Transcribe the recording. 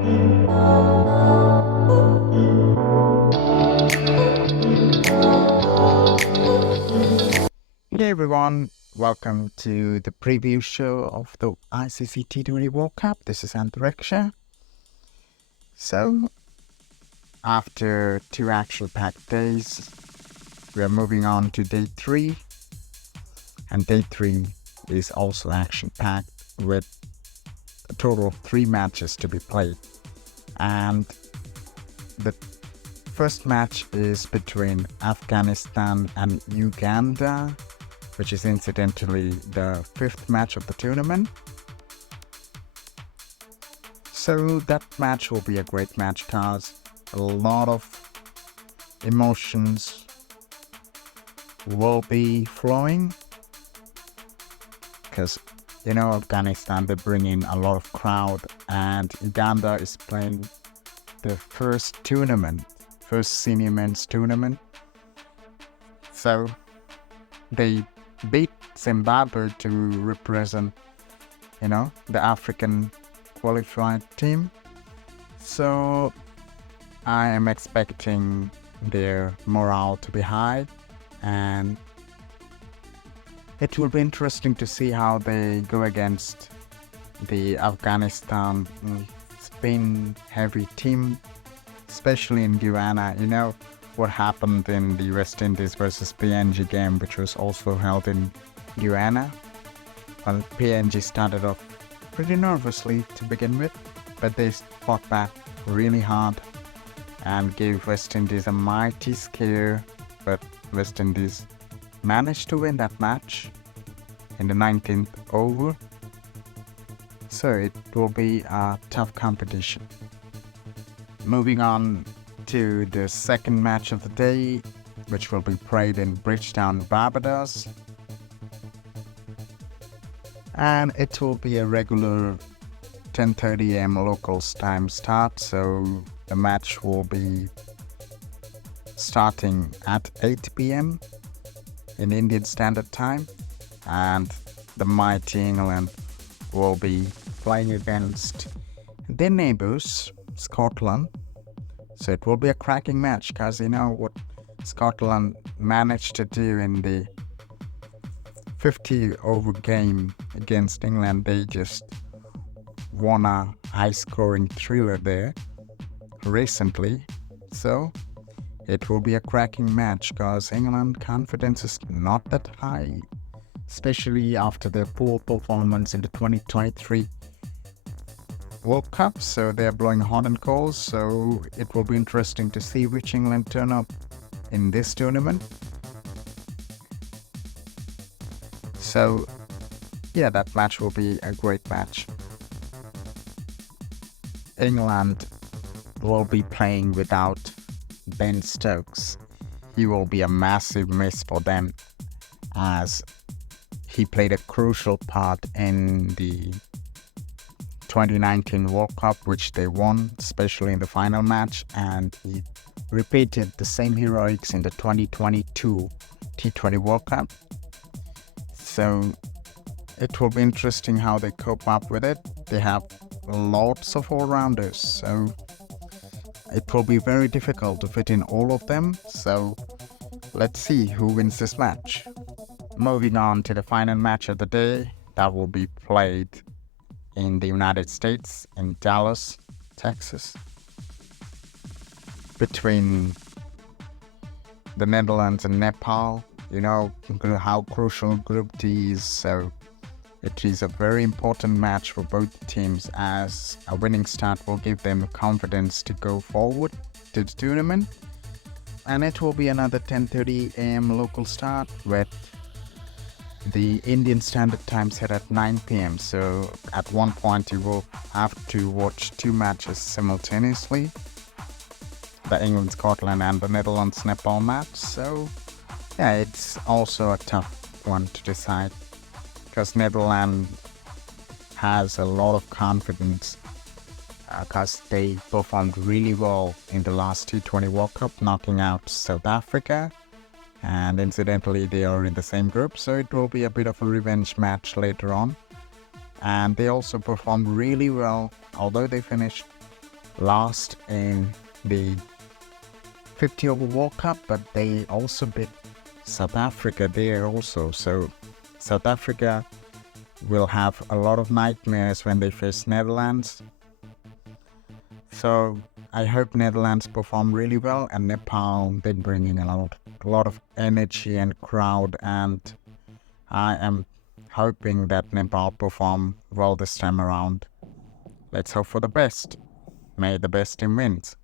Hey everyone, welcome to the preview show of the ICC T20 World Cup. This is Antariksha. So, after two action-packed days, we are moving on to day 3. And day 3 is also action-packed with a total of 3 matches to be played. And the first match is between Afghanistan and Uganda, which is incidentally the 5th match of the tournament. So that match will be a great match because a lot of emotions will be flowing. Because, Afghanistan, they bring in a lot of crowd, and Uganda is playing the first senior men's tournament. So they beat Zimbabwe to represent, the African qualified team. So I am expecting their morale to be high, and it will be interesting to see how they go against the Afghanistan spin-heavy team, especially in Guyana. What happened in the West Indies versus PNG game, which was also held in Guyana. Well, PNG started off pretty nervously to begin with, but they fought back really hard and gave West Indies a mighty scare, but West Indies managed to win that match in the 19th over. So it will be a tough competition. Moving on to the second match of the day, which will be played in Bridgetown, Barbados. And it will be a regular 10:30 a.m. local time start, so the match will be starting at 8 p.m. in Indian Standard Time, and the mighty England will be playing against their neighbours, Scotland. So it will be a cracking match because what Scotland managed to do in the 50-over game against England. They just won a high-scoring thriller there recently. So it will be a cracking match because England confidence is not that high, especially after their poor performance in the 2023 World Cup. So they're blowing hot and cold. So it will be interesting to see which England turn up in this tournament. So yeah, that match will be a great match. England will be playing without Ben Stokes. He will be a massive miss for them, as he played a crucial part in the 2019 World Cup, which they won, especially in the final match, and he repeated the same heroics in the 2022 T20 World Cup. So it will be interesting how they cope up with it. They have lots of all-rounders, so it will be very difficult to fit in all of them. So let's see who wins this match. Moving on to the final match of the day, that will be played in the United States, in Dallas, Texas, between the Netherlands and Nepal. How crucial Group D is, so it is a very important match for both teams, as a winning start will give them confidence to go forward to the tournament. And it will be another 10:30 a.m. local start with the Indian Standard Time set at 9 p.m. So at one point you will have to watch 2 matches simultaneously, the England-Scotland and the Netherlands-Nepal match. So yeah, it's also a tough one to decide, because Netherlands has a lot of confidence because they performed really well in the last T20 World Cup, knocking out South Africa. And incidentally, they are in the same group, so it will be a bit of a revenge match later on. And they also performed really well, although they finished lost in the 50 over World Cup, but they also beat South Africa there also. So South Africa will have a lot of nightmares when they face Netherlands. So I hope Netherlands perform really well, and Nepal, they bring in a lot of energy and crowd, and I am hoping that Nepal perform well this time around. Let's hope for the best. May the best team wins.